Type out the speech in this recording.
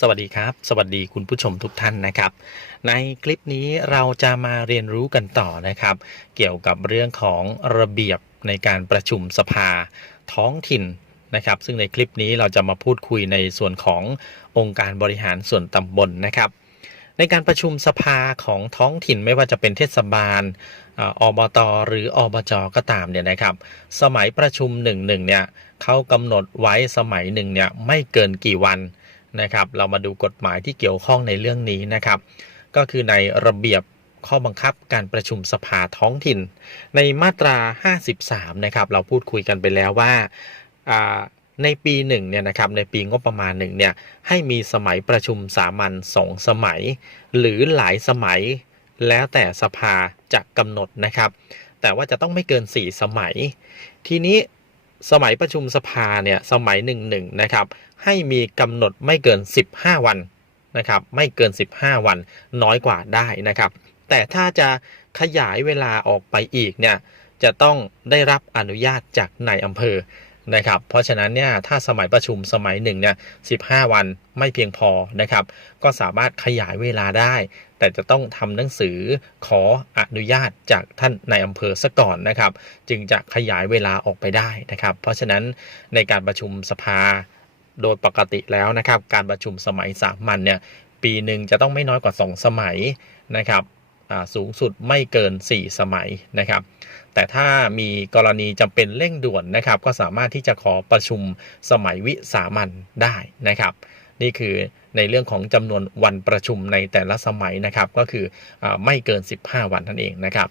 สวัสดีครับ สวัสดีคุณผู้ชมทุกท่านนะครับ ในคลิปนี้เราจะมาเรียนรู้กันต่อนะครับ เกี่ยวกับเรื่องของระเบียบในการประชุมสภาท้องถิ่นนะครับ ซึ่งในคลิปนี้เราจะมาพูดคุยในส่วนขององค์การบริหารส่วนตำบลนะครับ ในการประชุมสภาของท้องถิ่นไม่ว่าจะเป็นเทศบาลอบตหรืออบจก็ตามเนี่ยนะครับ สมัยประชุมหนึ่งหนึ่งเนี่ยเขากำหนดไว้สมัยหนึ่งเนี่ยไม่เกินกี่วัน นะครับ เรามาดูกฎหมายที่เกี่ยวข้องในเรื่องนี้นะครับ ก็คือในระเบียบข้อบังคับการประชุมสภาท้องถิ่น ในมาตรา 53 นะครับ เราพูดคุยกันไปแล้วว่าในปีหนึ่งเนี่ยนะครับในปีงบประมาณหนึ่งเนี่ยให้มีสมัยประชุมสามัญสองสมัย หรือหลายสมัยแล้วแต่สภาจะกำหนดนะครับ แต่ว่าจะต้องไม่เกิน 4 สมัย ทีนี้ สมัยประชุมสภาเนี่ยสมัยหนึ่งหนึ่งนะครับให้มีกำหนดไม่เกิน 15 วันนะครับไม่เกิน 15 วันน้อยกว่าได้นะครับ แต่ถ้าจะขยายเวลาออกไปอีกเนี่ยจะต้องได้รับอนุญาตจากนายอำเภอ นะครับ เพราะฉะนั้นเนี่ยถ้าสมัยประชุมสมัยหนึ่งเนี่ย15วันไม่เพียงพอนะครับ ก็สามารถขยายเวลาได้ แต่จะต้องทำหนังสือขออนุญาตจากท่านนายอำเภอซะก่อนนะครับ จึงจะขยายเวลาออกไปได้นะครับ เพราะฉะนั้นในการประชุมสภาโดยปกติแล้วนะครับ การประชุมสมัยสามัญเนี่ยปีหนึ่งจะต้องไม่น้อยกว่า 2 สมัยนะครับสูงสุดไม่เกิน 4 สมัยนะครับ แต่ถ้ามีกรณีจำเป็นเร่งด่วนนะครับ ก็สามารถที่จะขอประชุมสมัยวิสามันได้นะครับ นี่คือในเรื่องของจำนวนวันประชุมในแต่ละสมัยนะครับ ก็คืออไม่เกิน 15 วันนั่นเองนะครับ